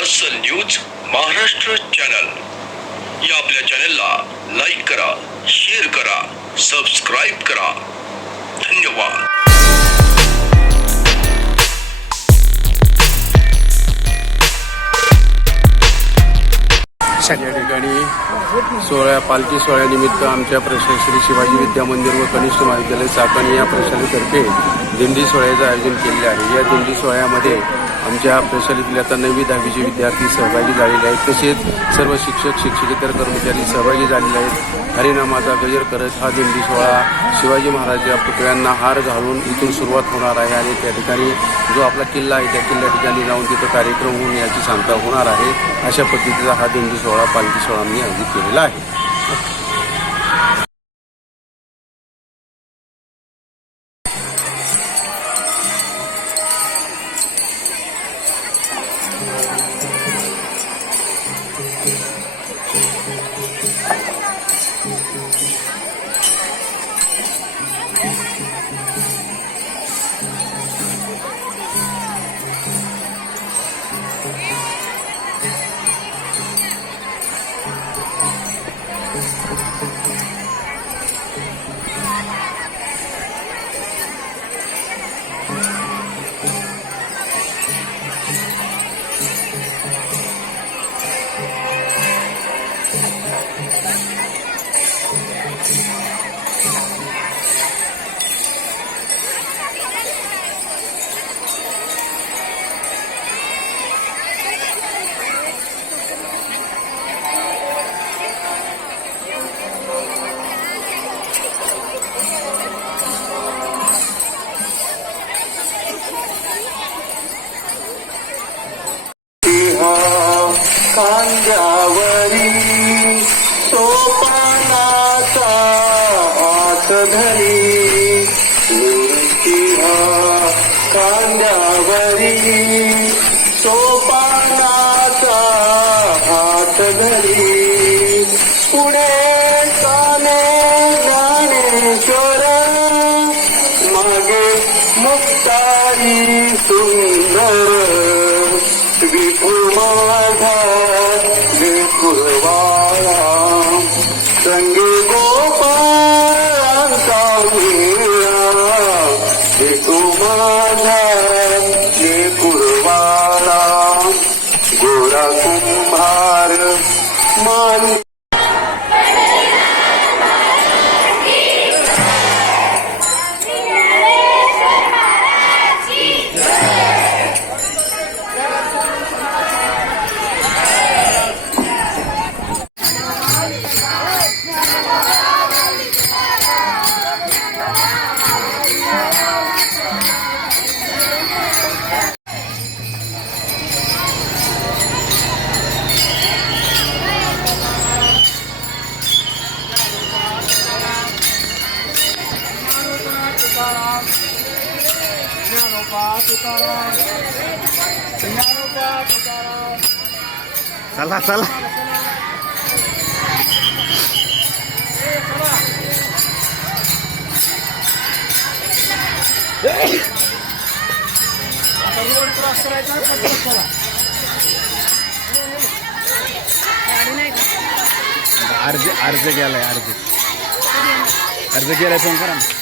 असल news Maharashtra channel या आपल्या चॅनलला लाईक करा शेअर करा सबस्क्राईब करा. धन्यवाद. या ठिकाणी सोहळ्या पालखी सोहळ्यानिमित्त आमच्या प्रश्न श्री शिवाजी विद्या मंदिर व कनिष्ठ महाविद्यालय चाकण या प्रश्नातर्फे दिंडी सोहळ्याचं आयोजन केले आहे. या दिंडी सोहळ्यामध्ये आमच्या प्रशालेतील आता नववी दहावीचे विद्यार्थी सहभागी झालेले आहेत. तसेच सर्व शिक्षक शिक्षकेतर कर्मचारी सहभागी झालेले आहेत. हरिनामाचा गजर करत हा दिंडी सोहळा शिवाजी महाराजांच्या पुतळ्यांना हार घालून इथून सुरुवात होणार आहे आणि त्या ठिकाणी जो आपला किल्ला आहे त्या किल्ल्या ठिकाणी जाऊन तिथं कार्यक्रम होऊन याची सांगता होणार आहे. अशा पद्धतीचा हा दिंडी सोहळा पालखी सोहळा मी आयोजित केलेला आहे. Thank you. धरी सिंहा कांद्यावरी. सोपानाचा हात धरी. पुढे चाले ज्ञानेश्वर मागे मुक्तारी सुंदर. তোমার चला चला अर्ज अर्ज केलाय अर्ज अर्ज केलाय फोन करा ना.